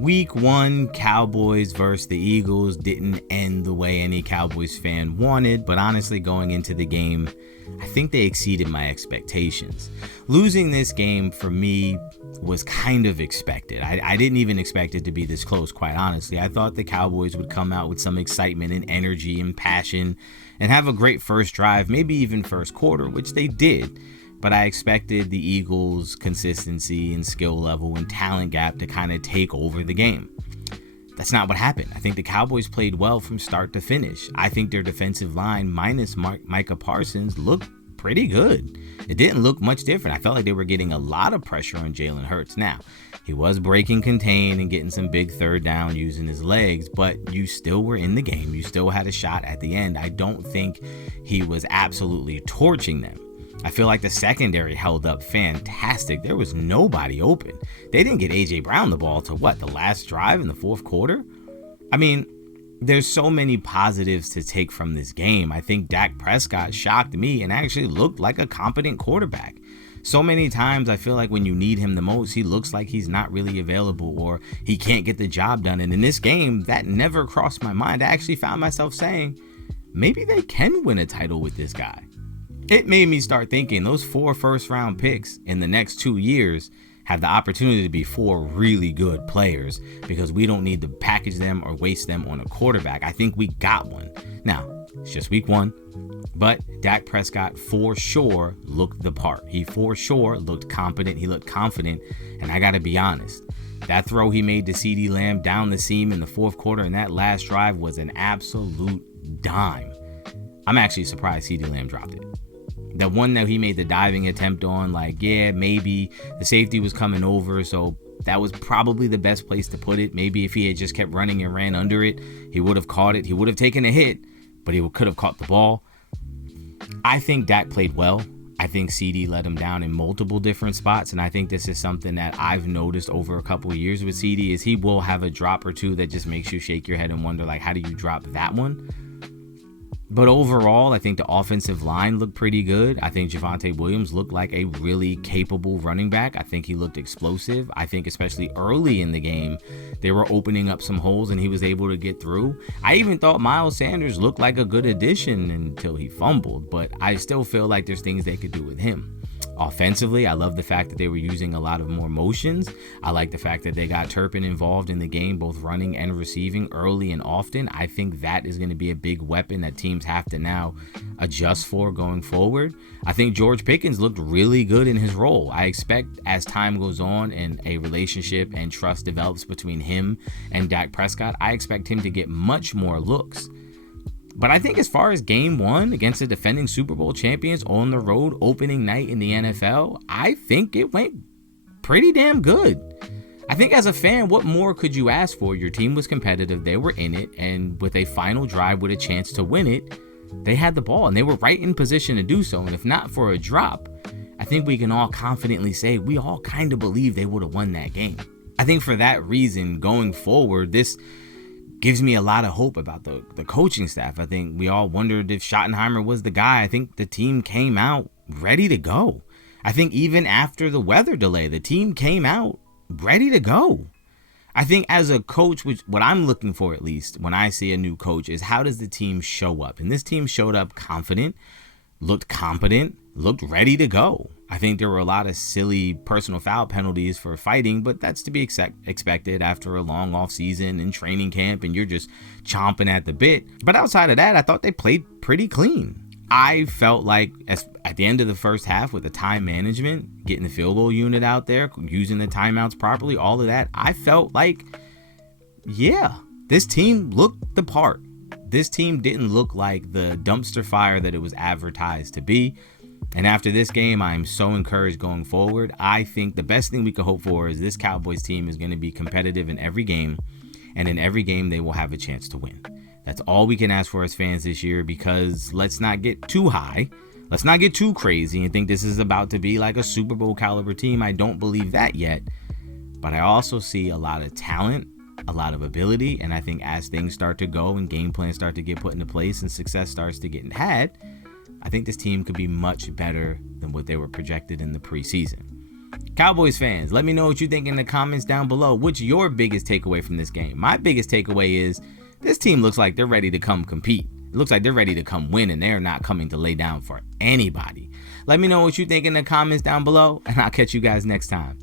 Week 1, Cowboys versus the Eagles didn't end the way any Cowboys fan wanted, but honestly, going into the game, I think they exceeded my expectations. Losing this game for me was kind of expected. I didn't even expect it to be this close, quite honestly. I thought the Cowboys would come out with some excitement and energy and passion and have a great first drive, maybe even first quarter, which they did. But I expected the Eagles' consistency and skill level and talent gap to kind of take over the game. That's not what happened. I think the Cowboys played well from start to finish. I think their defensive line, minus Micah Parsons, looked pretty good. It didn't look much different. I felt like they were getting a lot of pressure on Jalen Hurts. Now, he was breaking contain and getting some big third down using his legs, but you still were in the game. You still had a shot at the end. I don't think he was absolutely torching them. I feel like the secondary held up fantastic. There was nobody open. They didn't get A.J. Brown the ball to the last drive in the fourth quarter? I mean, there's so many positives to take from this game. I think Dak Prescott shocked me and actually looked like a competent quarterback. So many times I feel like when you need him the most, he looks like he's not really available or he can't get the job done. And in this game, that never crossed my mind. I actually found myself saying, maybe they can win a title with this guy. It made me start thinking those 4 first-round picks in the next 2 years have the opportunity to be 4 really good players because we don't need to package them or waste them on a quarterback. I think we got one. Now, it's just week 1, but Dak Prescott for sure looked the part. He for sure looked competent. He looked confident, and I got to be honest. That throw he made to CeeDee Lamb down the seam in the fourth quarter and that last drive was an absolute dime. I'm actually surprised CeeDee Lamb dropped it. The one that he made the diving attempt on, maybe the safety was coming over, so that was probably the best place to put it. Maybe if he had just kept running and ran under it, he would have caught it. He would have taken a hit, but he could have caught the ball. I think Dak played well. I think CD let him down in multiple different spots, and I think this is something that I've noticed over a couple of years with CD is he will have a drop or two that just makes you shake your head and wonder, how do you drop that one? But overall, I think the offensive line looked pretty good. I think Javonte Williams looked like a really capable running back. I think he looked explosive. I think especially early in the game, they were opening up some holes and he was able to get through. I even thought Miles Sanders looked like a good addition until he fumbled, but I still feel like there's things they could do with him. Offensively, I love the fact that they were using a lot of more motions. I like the fact that they got Turpin involved in the game, both running and receiving early and often. I think that is going to be a big weapon that teams have to now adjust for going forward. I think George Pickens looked really good in his role. I expect as time goes on and a relationship and trust develops between him and Dak Prescott, I expect him to get much more looks. But I think as far as game 1 against the defending Super Bowl champions on the road opening night in the NFL, I think it went pretty damn good. I think as a fan, what more could you ask for? Your team was competitive, they were in it, and with a final drive with a chance to win it, they had the ball and they were right in position to do so. And if not for a drop, I think we can all confidently say we all kind of believe they would have won that game. I think for that reason, going forward, this gives me a lot of hope about the coaching staff. I think we all wondered if Schottenheimer was the guy. I think the team came out ready to go. I think even after the weather delay, the team came out ready to go. I think as a coach, which what I'm looking for at least when I see a new coach is how does the team show up? And this team showed up confident, looked competent, looked ready to go. I think there were a lot of silly personal foul penalties for fighting, but that's to be expected after a long off season and training camp and you're just chomping at the bit. But outside of that, I thought they played pretty clean. I felt like at the end of the first half with the time management, getting the field goal unit out there, using the timeouts properly, all of that, I felt like, yeah, this team looked the part. This team didn't look like the dumpster fire that it was advertised to be. And after this game, I'm so encouraged going forward. I think the best thing we could hope for is this Cowboys team is going to be competitive in every game. And in every game, they will have a chance to win. That's all we can ask for as fans this year because let's not get too high. Let's not get too crazy and think this is about to be like a Super Bowl caliber team. I don't believe that yet. But I also see a lot of talent, a lot of ability. And I think as things start to go and game plans start to get put into place and success starts to get had, I think this team could be much better than what they were projected in the preseason. Cowboys fans, let me know what you think in the comments down below. What's your biggest takeaway from this game? My biggest takeaway is this team looks like they're ready to come compete. It looks like they're ready to come win, and they're not coming to lay down for anybody. Let me know what you think in the comments down below, and I'll catch you guys next time.